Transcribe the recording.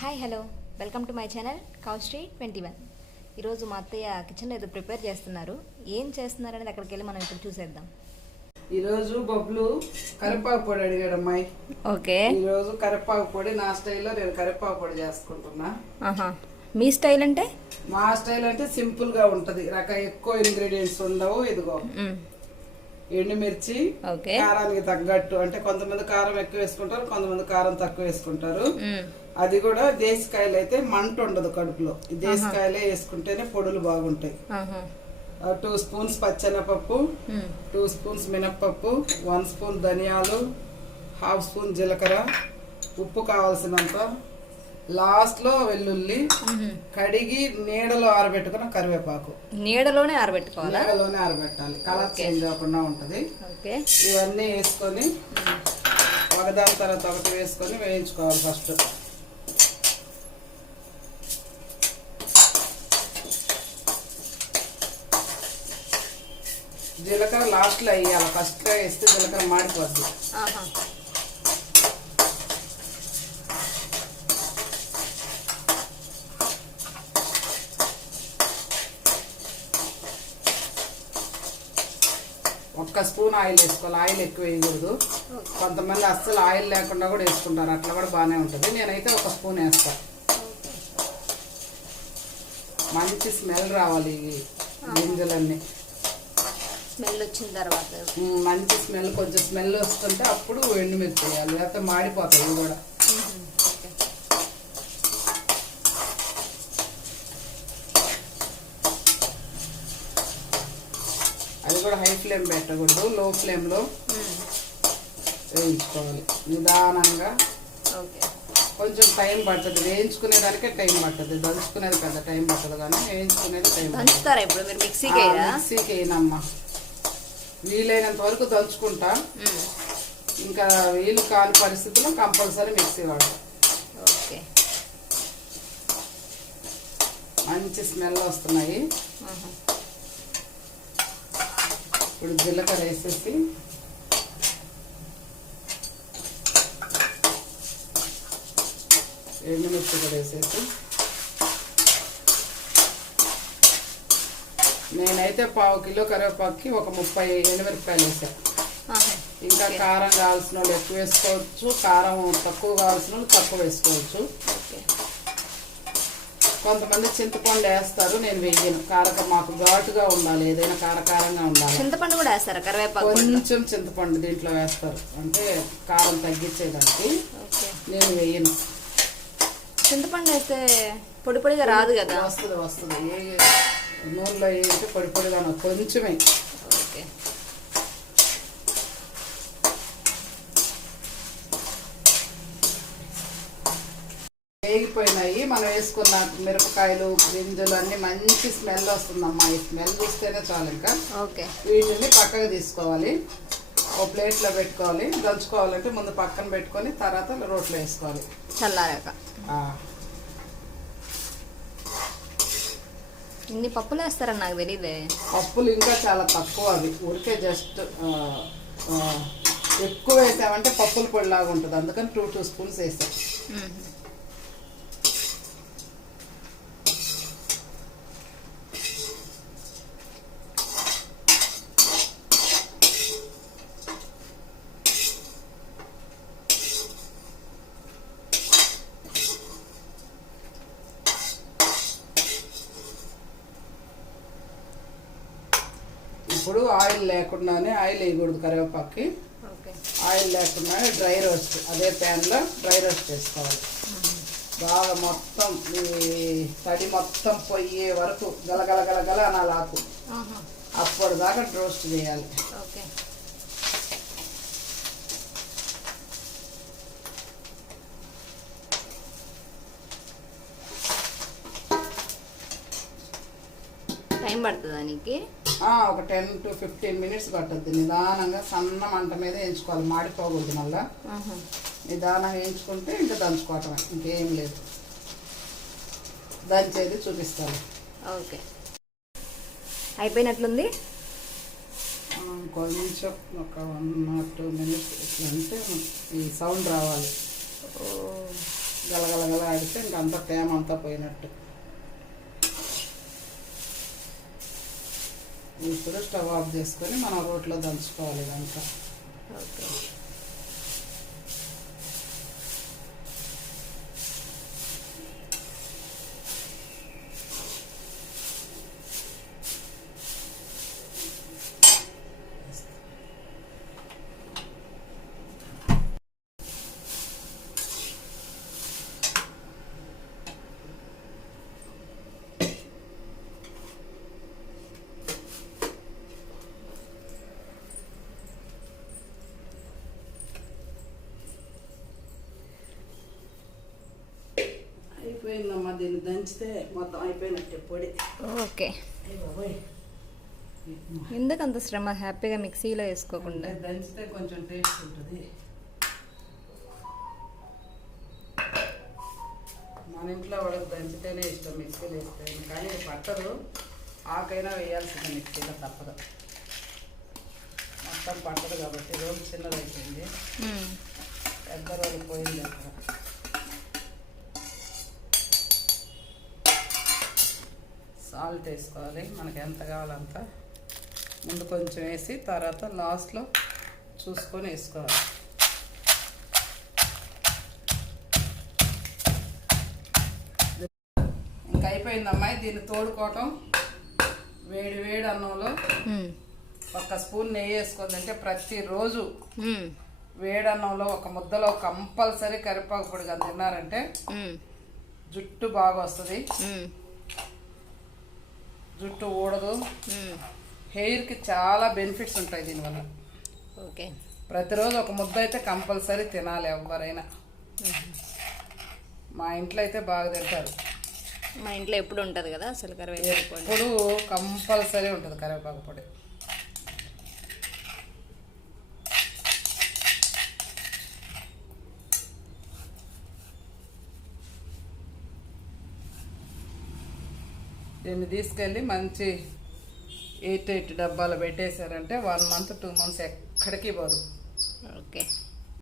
Hi hello welcome to my channel Kaushri twenty one ఈరోజు మా అత్తయ్య కిచెన్లో ఏదో ప్రిపేర్ చేస్తున్నారు. ఏం చేస్తున్నారు అనేది అక్కడికి వెళ్ళి మనం ఇప్పుడు చూసేద్దాం. ఈరోజు బొబ్బులు కరివేపాకు పొడి అడిగాడు అమ్మాయి ఓకే. ఈరోజు కరివేపాకు పొడి నా స్టైల్లో నేను కరివేపాకు పొడి చేసుకుంటున్నా. మీ స్టైల్ అంటే? మా స్టైల్ అంటే సింపుల్గా ఉంటది. రక ఎక్కువ ఇంగ్రీడియంట్స్ ఉండవు ఇదిగో. ఎండుమిర్చి కారానికి తగ్గట్టు అంటే కొంతమంది కారం ఎక్కువ వేసుకుంటారు కొంతమంది కారం తక్కువ వేసుకుంటారు. అది కూడా దేశకాయలు అయితే మంట ఉండదు కడుపులో. దేశకాయలే వేసుకుంటేనే పొడులు బాగుంటాయి. టూ స్పూన్స్ పచ్చెనపప్పు టూ స్పూన్స్ మినప్పప్పు వన్ స్పూన్ ధనియాలు హాఫ్ స్పూన్ జీలకర్ర ఉప్పు కావాల్సినంత లాస్ట్లో వెల్లుల్లి. కడిగి నీడలో ఆరబెట్టుకున్న కరివేపాకు. నీడలోనే ఆరబెట్టుకోవాలా? నీడలోనే ఆరబెట్టాలి. కలర్ చేంజ్ అవ్వకుండా ఉంటుంది. ఇవన్నీ వేసుకొని ఒకదాని తర్వాత ఒకటి వేసుకొని వేయించుకోవాలి ఫస్ట్. జీలకర్ర లాస్ట్లో వేయాలి. ఫస్ట్లో వేస్తే జీలకర్ర మాడిపోద్ది. ఒక్క స్పూన్ ఆయిల్ వేసుకోవాలి. ఆయిల్ ఎక్కువ వేయకూడదు. కొంతమంది అస్సలు ఆయిల్ లేకుండా కూడా వేసుకుంటారు. అట్లా కూడా బాగానే ఉంటుంది. నేనైతే ఒక స్పూన్ వేస్తా. మంచి స్మెల్ రావాలి ఈ గింజలన్నీ. స్మెల్ వచ్చిన తర్వాత. మంచి స్మెల్ కొంచెం స్మెల్ వస్తుంటే అప్పుడు ఎండుమిర్చి వేయాలి. లేకపోతే మాడిపోతాయి ఇవి కూడా మ్హూ. ఓకే అది కూడా హై ఫ్లేమ్ పెట్టకూడదు లో ఫ్లేమ్లో వేయించుకోవాలి నిదానంగా. ఓకే. కొంచెం టైం పడుతుంది వేయించుకునేదానికే టైం పడుతుంది దంచుకునేది పెద్ద టైం పట్టదు కానీ వేయించుకునేది టైం పడుతుంది. దంచుతారా ఇప్పుడు మీరు మిక్సీకి వేయనమ్మా. వీలైనంత వరకు దంచుకుంటా. ఇంకా వీలు కాని పరిస్థితుల్లో కంపల్సరీ మిక్సీ వాడతాం. ఓకే. మంచి స్మెల్ వస్తున్నాయి. ఇప్పుడు జీలకర్ర వేసేసి ఎండుమిర్చి కూడా వేసేసి నేనైతే పావు కిలో కరివేపాకుకి ఒక ముప్పై ఎండుమిరపకాయలు వేసాను. ఇంకా కారం కావాల్సిన వాళ్ళు ఎక్కువ వేసుకోవచ్చు కారం తక్కువ కావాల్సిన వాళ్ళు తక్కువ వేసుకోవచ్చు. ఓకే. కొంతమంది చింతపండు వేస్తారు నేను వెయ్యను. కారక మాకు ఘాటుగా ఉండాలి ఏదైనా కారకారంగా ఉండాలి. చింతపండు కూడా వేస్తారా? కరివేపాకు కొంచెం చింతపండు దీంట్లో వేస్తారు. అంటే కారం తగ్గించేదానికి నేను వెయ్యను. చింతపండు వేస్తే పొడి పొడిగా రాదు కదా? వస్తుంది వస్తుంది. ఏ నూనెలో ఏంటి పొడి పొడిగా కొంచెమే ఓకే వేగిపోయినాయి. మనం వేసుకున్న మిరపకాయలు గింజలు అన్ని మంచి స్మెల్ వస్తుందమ్మా. ఈ స్మెల్ చూస్తేనే చాలు ఇంకా. ఓకే. వీటిని పక్కకు తీసుకోవాలి. ఓ ప్లేట్లో పెట్టుకోవాలి. దంచుకోవాలంటే ముందు పక్కన పెట్టుకొని తర్వాత రోట్లో వేసుకోవాలి. చల్లారాక. ఇన్ని పప్పులు వేస్తారని నాకు తెలియదే పప్పులు ఇంకా చాలా తక్కువ అవి. ఊరికే జస్ట్ ఎక్కువ వేసామంటే పప్పుల పొడిలాగా ఉంటుంది. అందుకని టూ టూ స్పూన్స్ వేసాం ఇప్పుడు ఆయిల్ లేకుండానే ఆయిల్ వేయకూడదు కరివేపాకుకి. ఓకే. ఆయిల్ లేకుండానే డ్రై రోస్ట్ అదే ప్యాన్లో డ్రై రోస్ట్ చేసుకోవాలి బాగా మొత్తం ఈ తడి మొత్తం పొయ్యే వరకు గలగల గలగల అనాలి ఆకు అప్పుడు దాకా రోస్ట్ చేయాలి. ఓకే. టైం పడుతుంది దానికి ఒక టెన్ టు ఫిఫ్టీన్ మినిట్స్ పట్టుద్ది. నిదానంగా సన్న మంట మీద వేయించుకోవాలి. మాడిపోకూడదు మళ్ళా. నిదానంగా వేయించుకుంటే ఇంకా దంచుకోవటమే. ఇంకేం లేదు. దంచేది చూపిస్తాను. ఓకే. అయిపోయినట్లుంది? కొంచెం ఒక వన్ ఆర్ టూ మినిట్స్ అంటే ఈ సౌండ్ రావాలి. గలగలగల ఆడితే ఇంకంతా తేమ అంతా పోయినట్టు. ఇప్పుడు స్టవ్ ఆఫ్ చేసుకొని మనం రోట్లో దంచుకోవాలి ఇదంతా. ఓకే. దీన్ని దంచితే మొత్తం అయిపోయినట్టే పొడి. ఓకే. ఎందుకు అంత శ్రమ? హ్యాపీగా మిక్సీలో వేసుకోకుండా. దంచితే కొంచెం టేస్ట్ ఉంటుంది. మన ఇంట్లో వాళ్ళకి దంచితేనే ఇష్టం మిక్సీలో వేస్తే కానీ పట్టదు. ఆకైనా వేయాల్సింది మిక్సీలో తప్పదు. మొత్తం పట్టదు కాబట్టి రోజు చిన్నదైపోయింది. పెద్ద రోజు పోయింది అక్కడ. సాల్ట్ వేసుకోవాలి మనకి ఎంత కావాలంత ముందు కొంచెం వేసి తర్వాత లాస్ట్లో చూసుకొని వేసుకోవాలి ఇంకా అయిపోయింది అమ్మాయి దీన్ని తోడుకోవటం వేడి వేడి అన్నంలో. ఒక స్పూన్ నెయ్యి వేసుకుంది అంటే ప్రతిరోజు. వేడన్నంలో ఒక ముద్దలో కంపల్సరీ కరివేపాకు పొడి తిన్నారంటే. జుట్టు బాగా వస్తుంది. జుట్టు ఊడదు. హెయిర్కి చాలా బెనిఫిట్స్ ఉంటాయి దీనివల్ల. ఓకే. ప్రతిరోజు ఒక ముద్ద అయితే కంపల్సరీ తినాలి ఎవరైనా మా ఇంట్లో అయితే బాగా తింటారు. మా ఇంట్లో ఎప్పుడు ఉంటుంది కదా అసలు కరివేపాకు పొడి? ఎప్పుడు కంపల్సరీ ఉంటుంది కరివేపాకు పొడి. దీన్ని తీసుకెళ్ళి మంచి ఎయిట్ ఎయిట్ డబ్బాలు పెట్టేశారంటే వన్ మంత్ టూ మంత్స్ ఎక్కడికి పోదు. ఓకే.